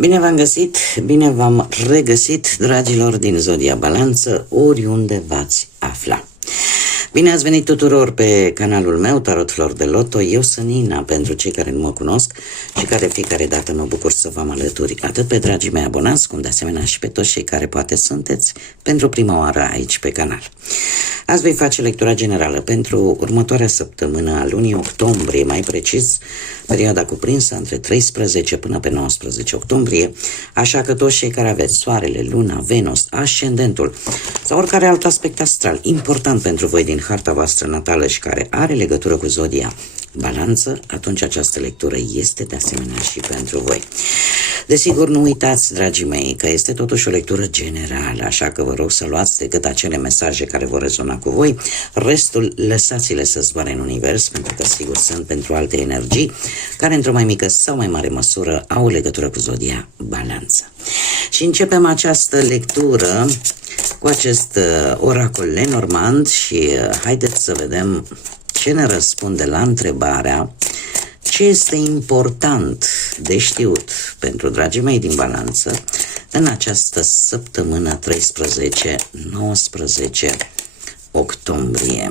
Bine v-am găsit, bine v-am regăsit, dragilor din Zodia Balanță, oriunde v-ați afla. Bine ați venit tuturor pe canalul meu, Tarot Flor de Loto. Eu sunt Nina, pentru cei care nu mă cunosc și care fiecare dată mă bucur să vă alături, atât pe dragii mei abonați, cum de asemenea și pe toți cei care poate sunteți pentru prima oară aici pe canal. Azi voi face lectura generală pentru următoarea săptămână a lunii octombrie, mai precis perioada cuprinsă între 13 până pe 19 octombrie, așa că toți cei care aveți Soarele, Luna, Venus, Ascendentul sau oricare alt aspect astral important pentru voi din harta voastră natală și care are legătură cu Zodia Balanță, atunci această lectură este de asemenea și pentru voi. Desigur, nu uitați, dragii mei, că este totuși o lectură generală, așa că vă rog să luați decât acele mesaje care vor rezona cu voi, restul lăsați-le să zboare în univers, pentru că sigur sunt pentru alte energii care într-o mai mică sau mai mare măsură au legătură cu Zodia Balanță. Și începem această lectură cu acest oracol Lenormand și haideți să vedem ce ne răspunde la întrebarea ce este important de știut pentru dragii mei din Balanță în această săptămână 13-19 octombrie,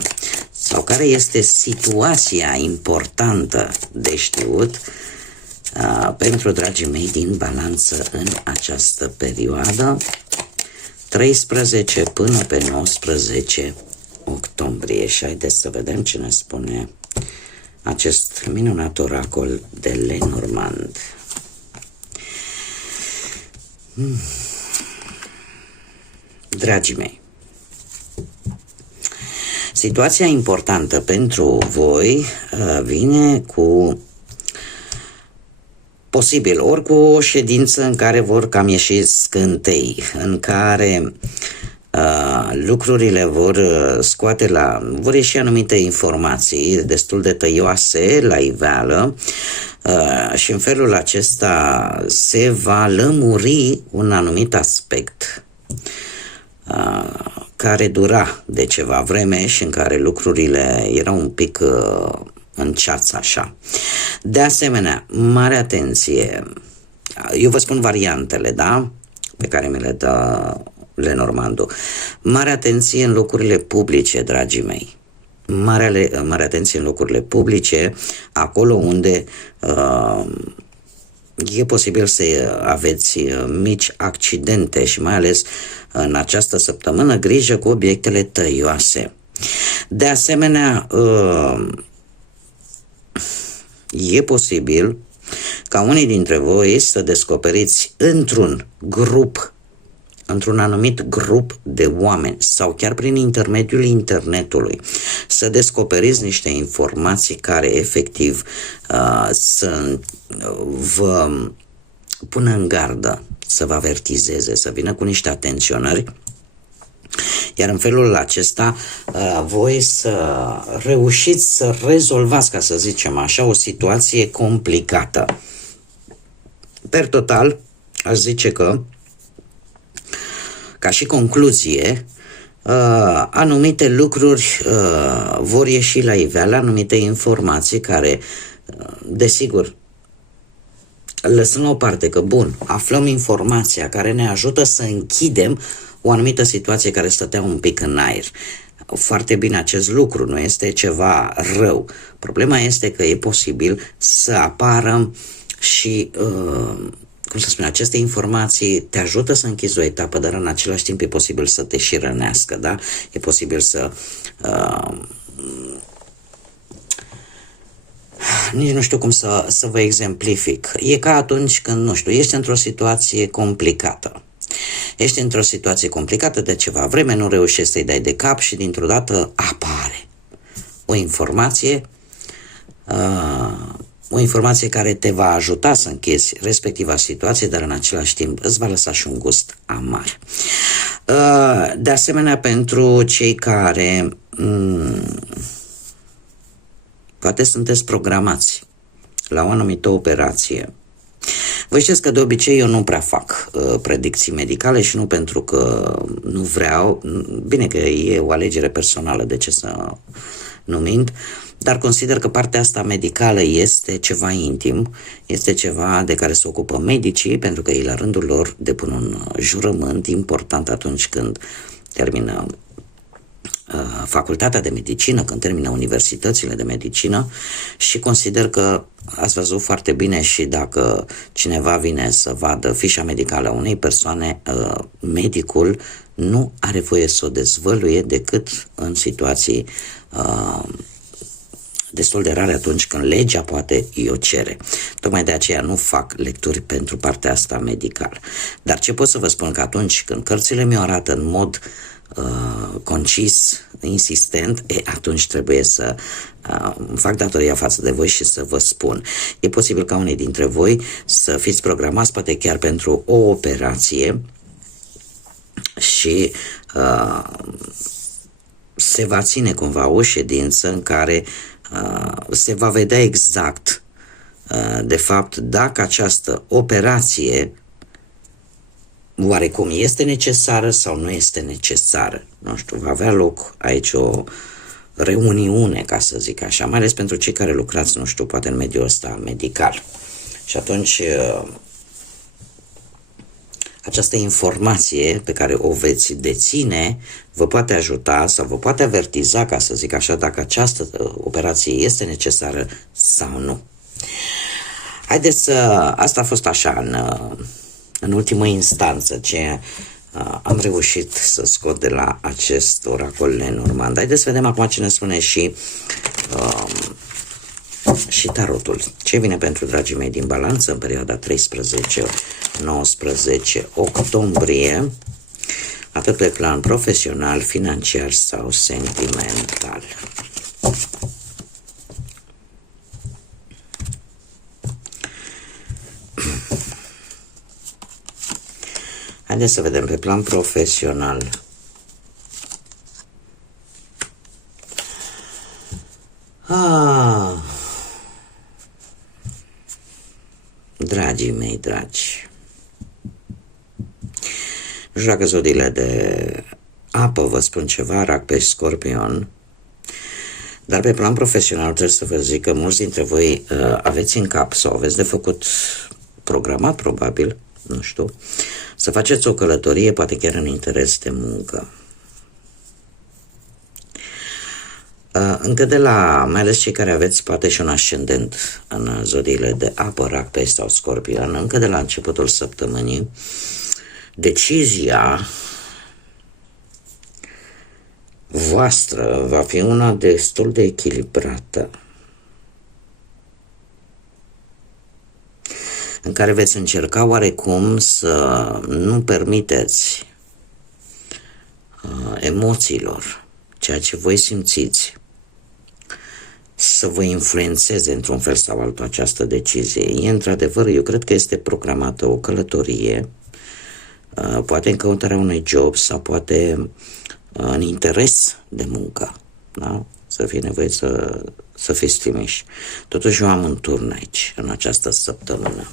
sau care este situația importantă de știut pentru dragii mei din Balanță în această perioadă 13 până pe 19 octombrie. Și haideți să vedem ce ne spune acest minunat oracol de Lenormand. Dragii mei, situația importantă pentru voi vine cu posibil ori cu o ședință în care vor cam ieși scântei, în care lucrurile vor vor ieși anumite informații destul de tăioase la iveală și în felul acesta se va lămuri un anumit aspect care dura de ceva vreme și în care lucrurile erau un pic în ceață așa. De asemenea, mare atenție, eu vă spun variantele, da? Pe care mi le dă Lenormandul. Mare atenție în locurile publice, dragii mei. Mare atenție în locurile publice, acolo unde e posibil să aveți mici accidente și mai ales în această săptămână grijă cu obiectele tăioase. De asemenea, e posibil ca unii dintre voi să descoperiți într-un anumit grup de oameni sau chiar prin intermediul internetului să descoperiți niște informații care efectiv să vă pună în gardă, să vă avertizeze, să vină cu niște atenționări, iar în felul acesta voi să reușiți să rezolvați, ca să zicem așa, o situație complicată. Per total, aș zice că ca și concluzie, anumite lucruri vor ieși la iveală, anumite informații care, desigur, lăsând la o parte că, bun, aflăm informația care ne ajută să închidem o anumită situație care stătea un pic în aer. Foarte bine acest lucru, nu este ceva rău. Problema este că e posibil să apară și cum să spun, aceste informații te ajută să închizi o etapă, dar în același timp e posibil să te și rănească, da? E posibil să nici nu știu cum să vă exemplific. E ca atunci când, nu știu, ești într-o situație complicată. Ești într-o situație complicată de ceva vreme, nu reușești să-i dai de cap și dintr-o dată apare o informație care te va ajuta să închizi respectiva situație, dar în același timp îți va lăsa și un gust amar. De asemenea, pentru cei care poate sunteți programați la o anumită operație, vă știți că de obicei eu nu prea fac predicții medicale și nu pentru că nu vreau, bine că e o alegere personală, de ce să numind, dar consider că partea asta medicală este ceva intim, este ceva de care se ocupă medicii, pentru că ei la rândul lor depun un jurământ important atunci când termină facultatea de medicină, când termină universitățile de medicină, și consider că ați văzut foarte bine și dacă cineva vine să vadă fișa medicală a unei persoane, medicul nu are voie să o dezvăluie decât în situații destul de rare, atunci când legea poate o cere. Tocmai de aceea nu fac lecturi pentru partea asta medicală. Dar ce pot să vă spun, că atunci când cărțile mi-o arată în mod concis, insistent, atunci trebuie să îmi fac datoria față de voi și să vă spun. E posibil ca unii dintre voi să fiți programați poate chiar pentru o operație și se va ține cumva o ședință în care se va vedea exact de fapt dacă această operație oarecum este necesară sau nu este necesară. Nu știu, va avea loc aici o reuniune, ca să zic așa, mai ales pentru cei care lucrați, nu știu, poate în mediul ăsta medical. Și atunci această informație pe care o veți deține vă poate ajuta sau vă poate avertiza, ca să zic așa, dacă această operație este necesară sau nu. Haideți să... Asta a fost așa în ultimă instanță ce am reușit să scot de la acest oracol Lenormand. Haideți să vedem acum ce ne spune și tarotul. Ce vine pentru dragii mei din Balanță în perioada 13-19 octombrie, atât pe plan profesional, financiar sau sentimental. Haideți să vedem pe plan profesional. Dragii mei dragi, nu știu dacă zodiile de apă vă spun ceva, Rac, Pești, Scorpion, dar pe plan profesional trebuie să vă zic că mulți dintre voi aveți în cap sau aveți de făcut, programat probabil, nu știu, să faceți o călătorie, poate chiar în interes de muncă. Încă de la, mai ales cei care aveți poate și un ascendent în zodiile de apă, Rac, Pești sau Scorpion, încă de la începutul săptămânii, decizia voastră va fi una destul de echilibrată, în care veți încerca oarecum să nu permiteți emoțiilor, ceea ce voi simțiți, să vă influențeze într-un fel sau altul această decizie. E într-adevăr, eu cred că este programată o călătorie, poate în căutarea unui job sau poate în interes de muncă, da? Să fie nevoie să fiți trimiși. Totuși eu am un turn aici, în această săptămână.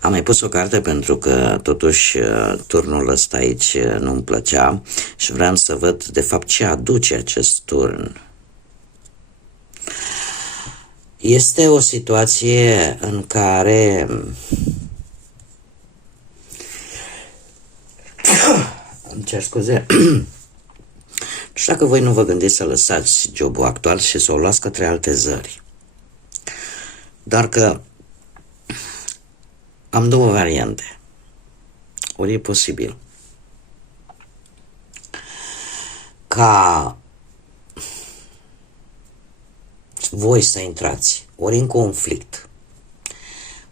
Am mai pus o carte pentru că totuși turnul ăsta aici nu-mi plăcea și vreau să văd de fapt ce aduce acest turn. Este o situație în care îmi cer scuze. Nu știu dacă voi nu vă gândiți să lăsați jobul actual și să o luați către alte zări. Dar că am două variante. Ori e posibil ca voi să intrați ori în conflict,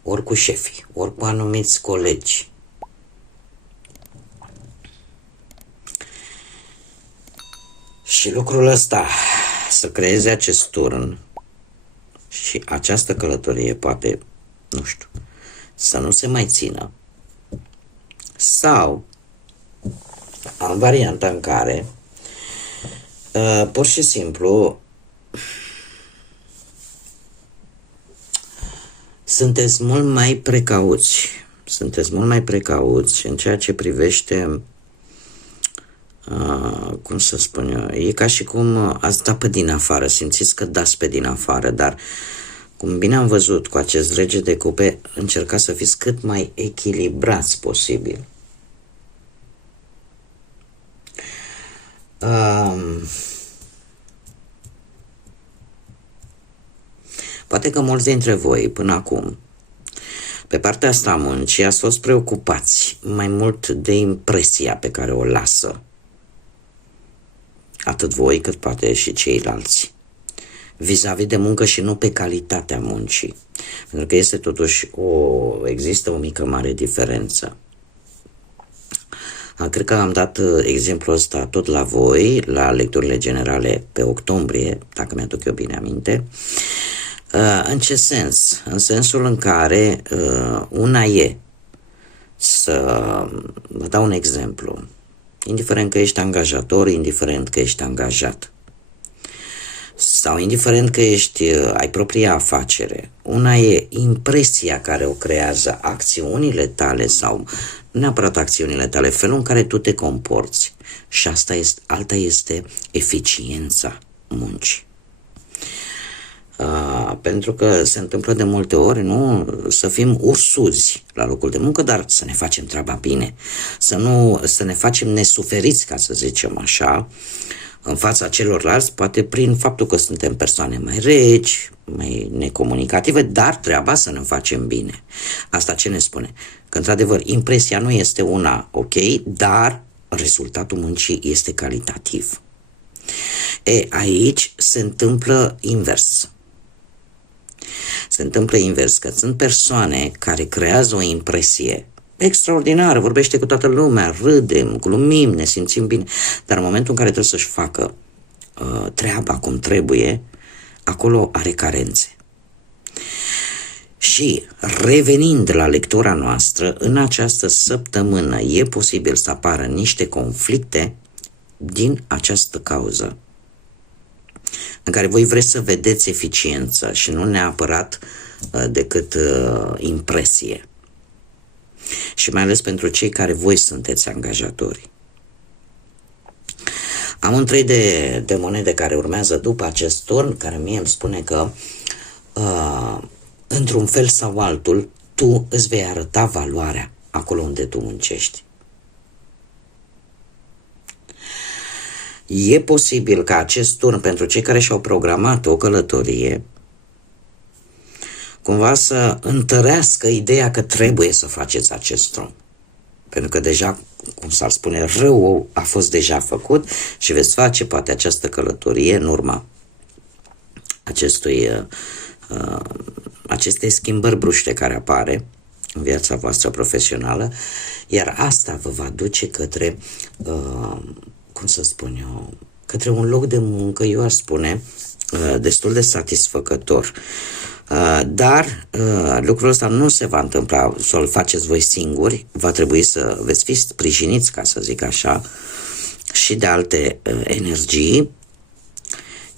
ori cu șefii, ori cu anumiți colegi, și lucrul ăsta să creeze acest turn și această călătorie poate, nu știu, să nu se mai țină, sau am varianta în care pur și simplu sunteți mult mai precauți, sunteți mult mai precauți în ceea ce privește, cum să spun eu, e ca și cum ați dat pe din afară, simțiți că dați pe din afară, dar cum bine am văzut cu acest rege de cupe, încercați să fiți cât mai echilibrați posibil. Poate că mulți dintre voi până acum, pe partea asta a muncii, ați fost preocupați mai mult de impresia pe care o lasă atât voi cât poate și ceilalți vis-a-vis de muncă și nu pe calitatea muncii, pentru că este totuși există o mică mare diferență. Cred că am dat exemplul ăsta tot la voi, la lecturile generale pe octombrie, dacă mi-aduc eu bine aminte. În ce sens? În sensul în care una e să vă dau un exemplu, indiferent că ești angajator, indiferent că ești angajat sau indiferent că ai propria afacere, una e impresia care o creează acțiunile tale sau nu neapărat acțiunile tale, felul în care tu te comporți, și alta este eficiența muncii. Pentru că se întâmplă de multe ori, nu, să fim ursuzi la locul de muncă, dar să ne facem treaba bine, să ne facem nesuferiți, ca să zicem așa, în fața celorlalți, poate prin faptul că suntem persoane mai reci, mai necomunicative, dar treaba să ne facem bine. Asta ce ne spune? Că într-adevăr impresia nu este una ok, dar rezultatul muncii este calitativ. Aici se întâmplă invers. Se întâmplă invers, că sunt persoane care creează o impresie extraordinară, vorbește cu toată lumea, râdem, glumim, ne simțim bine, dar în momentul în care trebuie să-și facă treaba cum trebuie, acolo are carențe. Și revenind la lectura noastră, în această săptămână e posibil să apară niște conflicte din această cauză, în care voi vreți să vedeți eficiență și nu neapărat decât impresie. Și mai ales pentru cei care voi sunteți angajatori. Am un trei de monede care urmează după acest turn, care mie îmi spune că într-un fel sau altul tu îți vei arăta valoarea acolo unde tu muncești. E posibil ca acest turn, pentru cei care și-au programat o călătorie, cumva să întărească ideea că trebuie să faceți acest drum. Pentru că deja, cum s-ar spune, răul a fost deja făcut și veți face poate această călătorie în urma acestei schimbări bruște care apare în viața voastră profesională, iar asta vă va duce către, cum să spun eu, către un loc de muncă, eu aș spune, destul de satisfăcător. Dar lucrul ăsta nu se va întâmpla să-l faceți voi singuri, va trebui să veți fi sprijiniți, ca să zic așa, și de alte energii.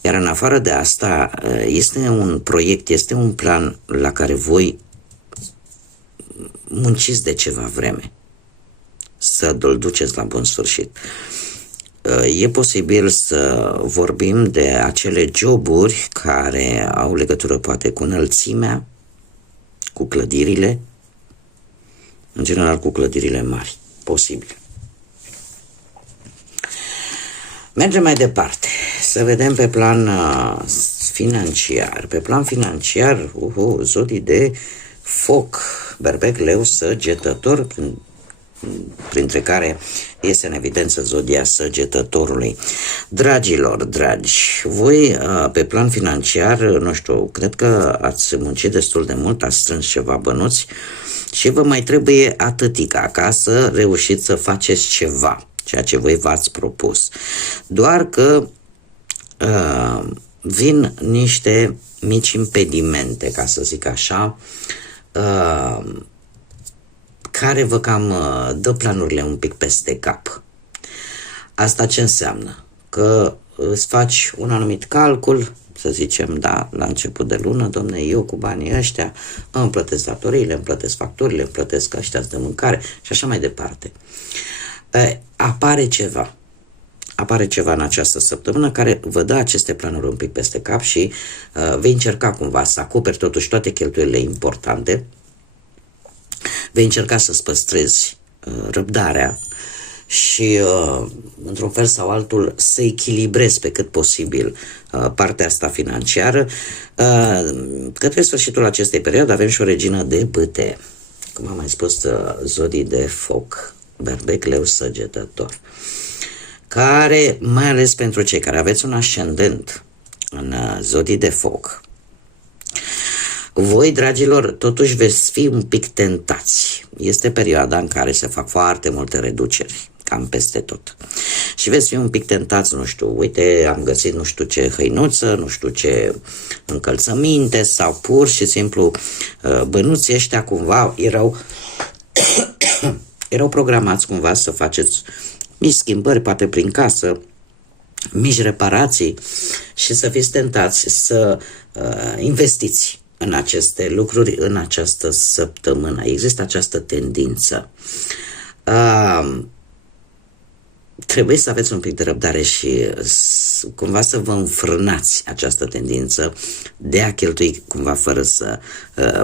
Iar în afară de asta, este un proiect, este un plan la care voi munciți de ceva vreme, să-l duceți la bun sfârșit. E posibil să vorbim de acele joburi care au legătură poate cu înălțimea, cu clădirile, în general cu clădirile mari, posibil. Mergem mai departe, să vedem pe plan financiar. Pe plan financiar, zodii de foc, berbec, leu, săgetător, printre care este în evidență zodia săgetătorului. Dragilor, dragi, voi pe plan financiar, nu știu, cred că ați muncit destul de mult, ați strâns ceva bănuți și vă mai trebuie atâtica ca să reușiți să faceți ceva, ceea ce voi v-ați propus. Doar că vin niște mici impedimente, ca să zic așa, care vă cam dă planurile un pic peste cap. Asta ce înseamnă? Că îți faci un anumit calcul, să zicem, da, la început de lună, domne, eu cu banii ăștia îmi plătesc datoriile, îmi plătesc facturile, îmi plătesc ăștia de mâncare și așa mai departe. Apare ceva în această săptămână care vă dă aceste planuri un pic peste cap și vei încerca cumva să acoperi totuși toate cheltuielile importante, vei încerca să-ți păstrezi răbdarea și într-un fel sau altul să echilibrezi pe cât posibil partea asta financiară. Către sfârșitul acestei perioade avem și o regină de bâte, cum am mai spus, zodii de foc, berbec, leu, săgetător, care, mai ales pentru cei care aveți un ascendent în zodii de foc, voi, dragilor, totuși veți fi un pic tentați. Este perioada în care se fac foarte multe reduceri, cam peste tot. Și veți fi un pic tentați, nu știu, uite, am găsit nu știu ce hăinuță, nu știu ce încălțăminte sau pur și simplu bănuții ăștia cumva erau programați cumva să faceți mici schimbări, poate prin casă, mici reparații și să fiți tentați să investiți în aceste lucruri în această săptămână. Există această tendință. Trebuie să aveți un pic de răbdare și cumva să vă înfrânați această tendință de a cheltui cumva fără să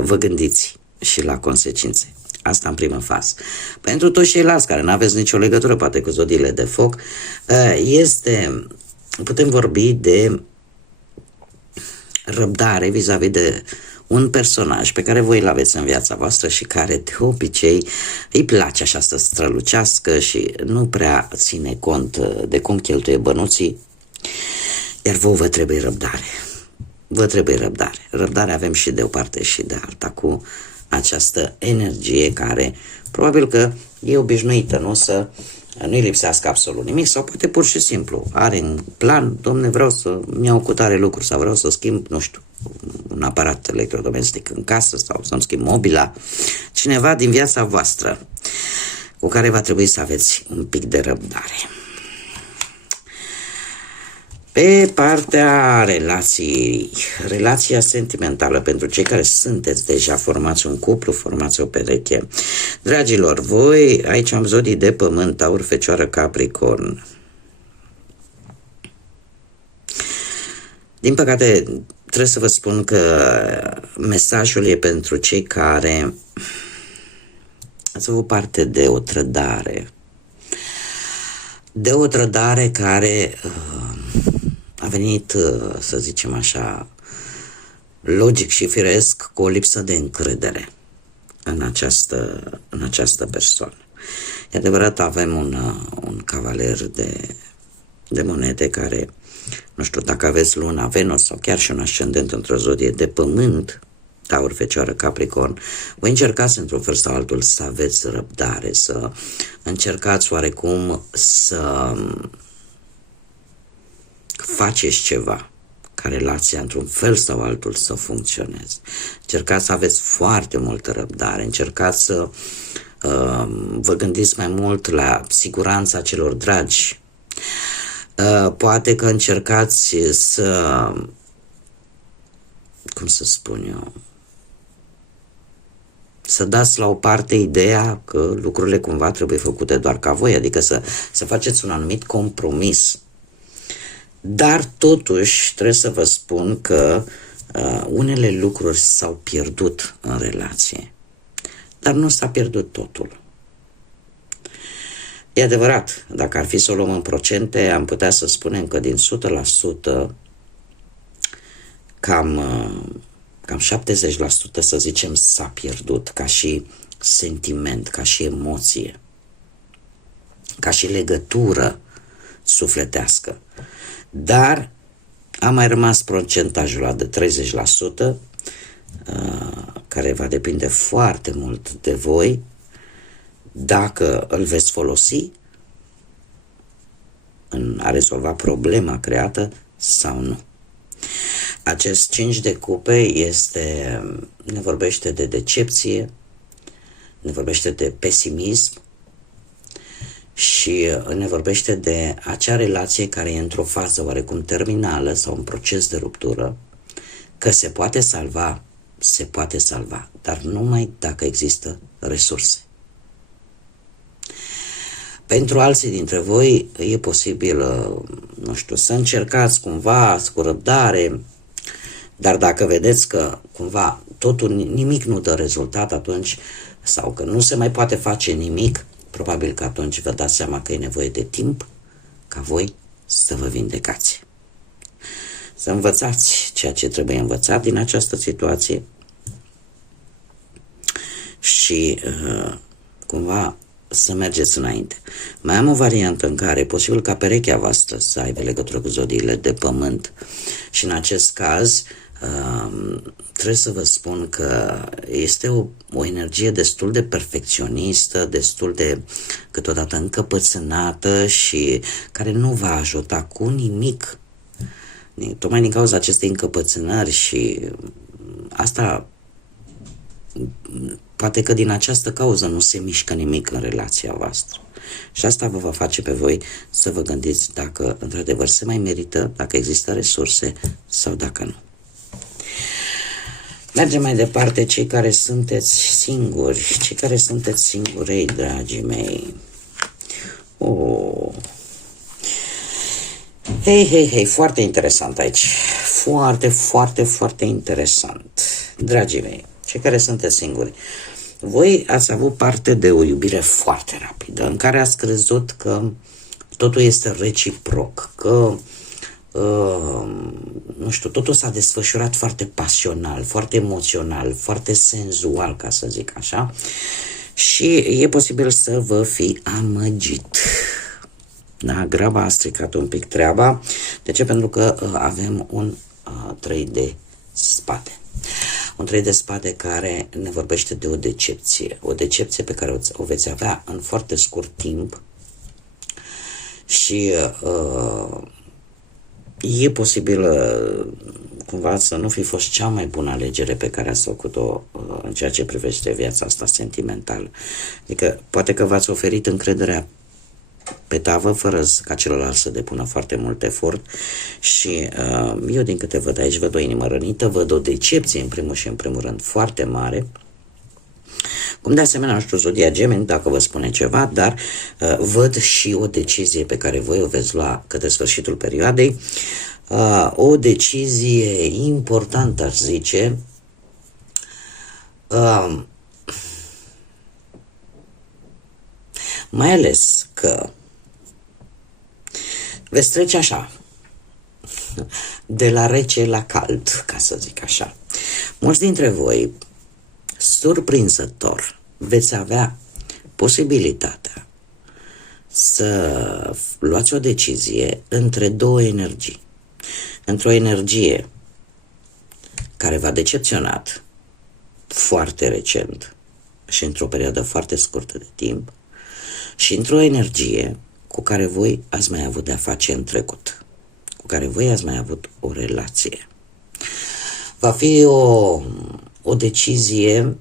vă gândiți și la consecințe. Asta în primă fază. Pentru toți ceilalți care nu aveți nicio legătură poate cu zodiile de foc, putem vorbi de răbdare vis-a-vis de un personaj pe care voi îl aveți în viața voastră și care de obicei îi place așa să strălucească și nu prea ține cont de cum cheltuie bănuții, iar vă trebuie răbdare. Vă trebuie răbdare. Răbdare avem și de o parte și de alta cu această energie care probabil că e obișnuită, nu-i lipsească absolut nimic sau poate pur și simplu are în plan, domne, vreau să-mi iau cu tare lucruri sau vreau să schimb, nu știu, un aparat electrodomestic în casă sau să-mi schimb mobila, cineva din viața voastră cu care va trebui să aveți un pic de răbdare. Pe partea relația sentimentală, pentru cei care sunteți deja, formați un cuplu, formați o pereche. Dragilor, voi, aici am zodii de pământ, Taur, Fecioară, Capricorn. Din păcate, trebuie să vă spun că mesajul e pentru cei care ați avut parte de o trădare. De o trădare care a venit, să zicem așa, logic și firesc, cu o lipsă de încredere în această persoană. E adevărat, avem un cavaler de monede care, nu știu, dacă aveți luna Venus sau chiar și un ascendent într-o zodie de pământ, Taur, Fecioară, Capricorn, voi încercați într-un fel sau altul să aveți răbdare, să încercați oarecum să faceți ceva ca relația într-un fel sau altul să funcționeze. Încercați să aveți foarte multă răbdare, încercați să vă gândiți mai mult la siguranța celor dragi. Poate că încercați să, cum să spun eu, să dați la o parte ideea că lucrurile cumva trebuie făcute doar ca voi, adică să faceți un anumit compromis. Dar totuși trebuie să vă spun că unele lucruri s-au pierdut în relație, dar nu s-a pierdut totul. E adevărat, dacă ar fi să o luăm în procente, am putea să spunem că din 100%, cam 70%, să zicem, s-a pierdut ca și sentiment, ca și emoție, ca și legătură sufletească. Dar a mai rămas procentajul ăla de 30%, care va depinde foarte mult de voi, dacă îl veți folosi în a rezolva problema creată sau nu. Acest 5 de cupe ne vorbește de decepție, ne vorbește de pesimism și ne vorbește de acea relație care e într-o fază oarecum terminală sau un proces de ruptură, că se poate salva, dar numai dacă există resurse. Pentru alții dintre voi e posibil, nu știu, să încercați cumva cu răbdare, dar dacă vedeți că cumva totul, nimic nu dă rezultat atunci, sau că nu se mai poate face nimic, probabil că atunci vă dați seama că e nevoie de timp ca voi să vă vindecați. Să învățați ceea ce trebuie învățat din această situație și cumva să mergeți înainte. Mai am o variantă în care e posibil ca perechea voastră să aibă legătură cu zodiile de pământ și în acest caz trebuie să vă spun că este o energie destul de perfecționistă, destul de câteodată încăpățânată și care nu va ajuta cu nimic. Tocmai din cauza acestei încăpățânări și asta, poate că din această cauză nu se mișcă nimic în relația voastră. Și asta vă va face pe voi să vă gândiți dacă într-adevăr se mai merită, dacă există resurse sau dacă nu. Mergem mai departe, cei care sunteți singuri, ei, dragii mei. Hei, foarte interesant aici. Foarte interesant. Dragii mei, cei care sunteți singuri, voi ați avut parte de o iubire foarte rapidă, în care ați crezut că totul este reciproc, că nu știu, totul s-a desfășurat foarte pasional, foarte emoțional, foarte senzual, ca să zic așa, și e posibil să vă fi amăgit. Da, graba a stricat un pic treaba. De ce? Pentru că avem un 3 de spade. Un 3 de spade care ne vorbește de o decepție. O decepție pe care o veți avea în foarte scurt timp și e posibil cumva să nu fi fost cea mai bună alegere pe care ați făcut-o în ceea ce privește viața asta sentimentală. Adică poate că v-ați oferit încrederea pe tavă fără ca celălalt să depună foarte mult efort și eu din câte văd aici văd o inimă rănită, văd o decepție în primul și în primul rând foarte mare, cum de asemenea nu știu zodia Gemeni dacă vă spune ceva, dar văd și o decizie pe care voi o veți lua către sfârșitul perioadei, o decizie importantă aș zice, mai ales că veți trece așa, de la rece la cald, ca să zic așa. Mulți dintre voi, surprinzător, veți avea posibilitatea să luați o decizie între două energii. Într-o energie care v-a decepționat foarte recent și într-o perioadă foarte scurtă de timp și într-o energie cu care voi ați mai avut de-a face în trecut, cu care voi ați mai avut o relație. Va fi o decizie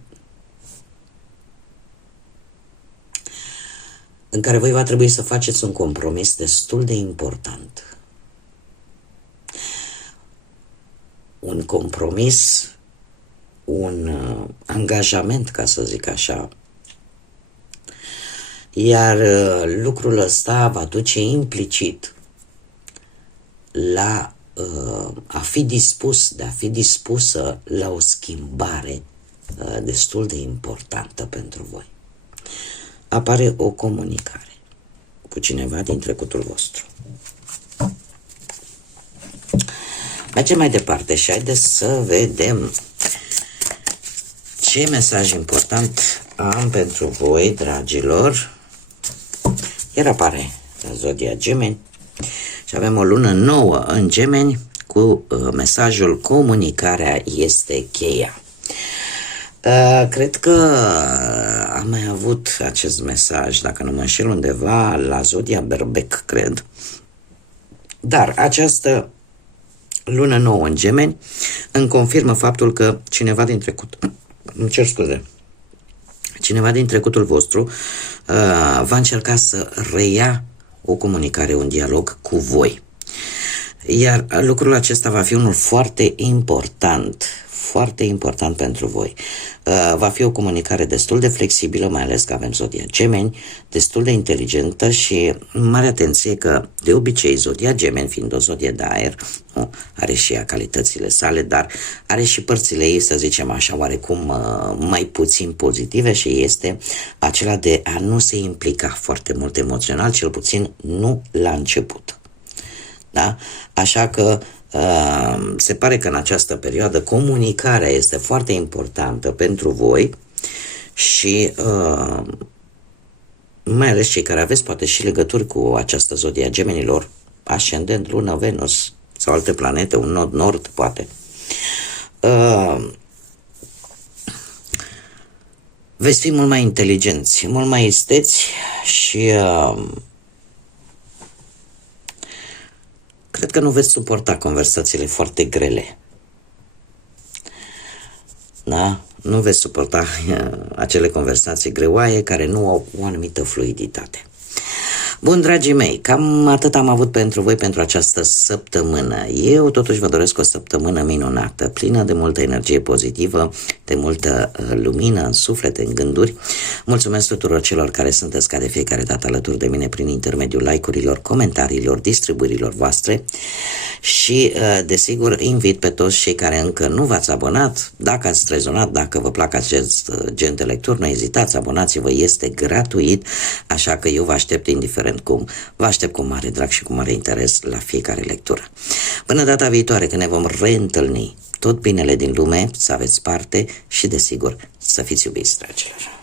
în care voi va trebui să faceți un compromis destul de important. Un compromis, un angajament, ca să zic așa. Iar lucrul ăsta va duce implicit la a fi dispusă la o schimbare destul de importantă pentru voi. Apare o comunicare cu cineva din trecutul vostru. Mergem mai departe și haideți să vedem ce mesaj important am pentru voi, dragilor. Iar apare zodia Gemeni și avem o lună nouă în Gemeni cu mesajul comunicarea este cheia. Cred că am mai avut acest mesaj, dacă nu mă înșel, undeva la zodia Berbec, cred. Dar această lună nouă în Gemeni îmi confirmă faptul că cineva din trecut, Cineva din trecutul vostru va încerca să reia o comunicare, un dialog cu voi. Iar lucrul acesta va fi unul foarte important pentru voi. Va fi o comunicare destul de flexibilă, mai ales că avem zodia Gemeni, destul de inteligentă și mare atenție că de obicei zodia Gemeni, fiind o zodie de aer, are și ea calitățile sale, dar are și părțile ei, să zicem așa, oarecum mai puțin pozitive, și este acela de a nu se implica foarte mult emoțional, cel puțin nu la început. Da? Așa că se pare că în această perioadă comunicarea este foarte importantă pentru voi și mai ales cei care aveți poate și legături cu această zodie a Gemenilor, ascendent, lună, Venus sau alte planete, un nod nord poate. Veți fi mult mai inteligenți, mult mai isteți și cred că nu veți suporta conversațiile foarte grele. Da? Nu veți suporta acele conversații greoaie care nu au o anumită fluiditate. Bun, dragii mei, cam atât am avut pentru voi pentru această săptămână. Eu totuși vă doresc o săptămână minunată, plină de multă energie pozitivă, de multă lumină în suflet, în gânduri. Mulțumesc tuturor celor care sunteți ca de fiecare dată alături de mine prin intermediul like-urilor, comentariilor, distribuirilor voastre și, desigur, invit pe toți cei care încă nu v-ați abonat, dacă ați rezonat, dacă vă plac acest gen de lecturi, nu ezitați, abonați-vă, este gratuit, așa că eu vă aștept indiferent cum, vă aștept cu mare drag și cu mare interes la fiecare lectură. Până data viitoare, când ne vom reîntâlni, tot binele din lume, să aveți parte și, desigur, să fiți iubiți, dragilor.